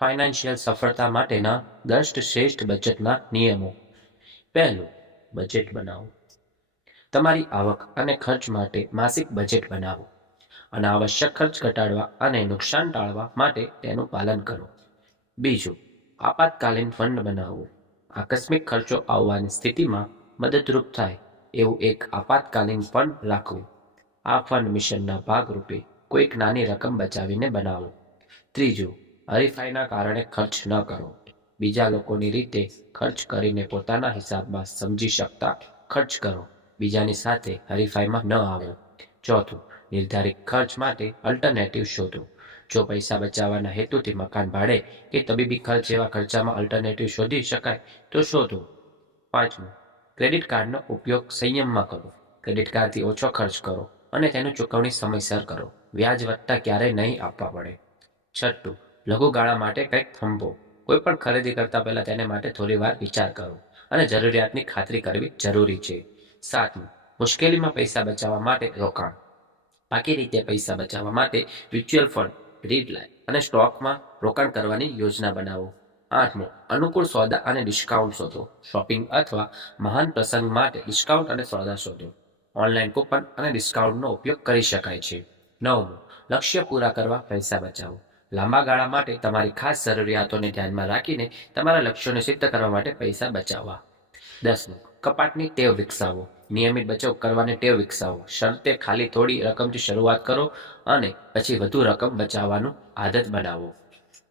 Financial સફળતા માટેના દસ શ્રેષ્ઠ બચતના નિયમો. પહેલું, બજેટ બનાવો. તમારી આવક અને ખર્ચ માટે માસિક બજેટ બનાવો. અને આવશ્યક ખર્ચ ઘટાડવા અને નુકસાન ટાળવા માટે તેનું પાલન કરો. બીજું, આપાતકાલીન ફંડ બનાવો. આકસ્મિક ખર્ચો આવવાની સ્થિતિમાં મદદરૂપ થાય એવું એક આપાતકાલીન ફંડ રાખવું. આ ફંડ મિશનના ભાગરૂપે કોઈક નાની રકમ બચાવીને બનાવો. ત્રીજું હરીફાઈના કારણે ખર્ચ ન કરો. બીજા લોકોની રીતે ખર્ચ કરીને પોતાના હિસાબમાં સમજી શકતા ખર્ચ કરો. બીજાની સાથે હરીફાઈમાં ન આવો. ચોથું, નિર્ધારિત ખર્ચ માટે અલ્ટરનેટિવ શોધો. જો પૈસા બચાવવાના હેતુથી મકાન ભાડે કે તબીબી ખર્ચ જેવા ખર્ચામાં અલ્ટરનેટિવ શોધી શકાય, તો શોધો. પાંચમું, ક્રેડિટ કાર્ડનો ઉપયોગ સંયમમાં કરો. ક્રેડિટ કાર્ડથી ઓછો ખર્ચ કરો અને તેનું ચૂકવણી સમયસર કરો. વ્યાજ વધતા ક્યારેય નહીં આપવા પડે. છઠ્ઠું લઘુ ગાળા માટે કંઈક થંભો. કોઈ પણ ખરીદી કરતા પહેલા તેને માટે થોડી વાર વિચાર કરો અને જરૂરિયાતની ખાતરી કરવી જરૂરી છે. સાતમું, મુશ્કેલીમાં પૈસા બચાવવા માટે રોકાણ. બાકી રીતે પૈસા બચાવવા માટે મ્યુચ્યુઅલ ફંડ રીડ લાઈન અને સ્ટોકમાં રોકાણ કરવાની યોજના બનાવો. આઠમું, અનુકૂળ સોદા અને ડિસ્કાઉન્ટ શોધો. શોપિંગ અથવા મહાન પ્રસંગ માટે ડિસ્કાઉન્ટ અને સોદા શોધો. ઓનલાઈન કૂપન અને ડિસ્કાઉન્ટનો ઉપયોગ કરી શકાય છે. નવમું, લક્ષ્ય પૂરા કરવા પૈસા બચાવો. લાંબા ગાળા માટે તમારી ખાસ જરૂરિયાતોને ધ્યાનમાં રાખીને તમારા લક્ષ્યોને સિદ્ધ કરવા માટે પૈસા બચાવવા. દસમું કપાટની ટેવ વિકસાવો. નિયમિત બચાવ કરવાની ટેવ વિકસાવો. શરતે ખાલી થોડી રકમથી શરૂઆત કરો અને પછી વધુ રકમ બચાવવાનું આદત બનાવો.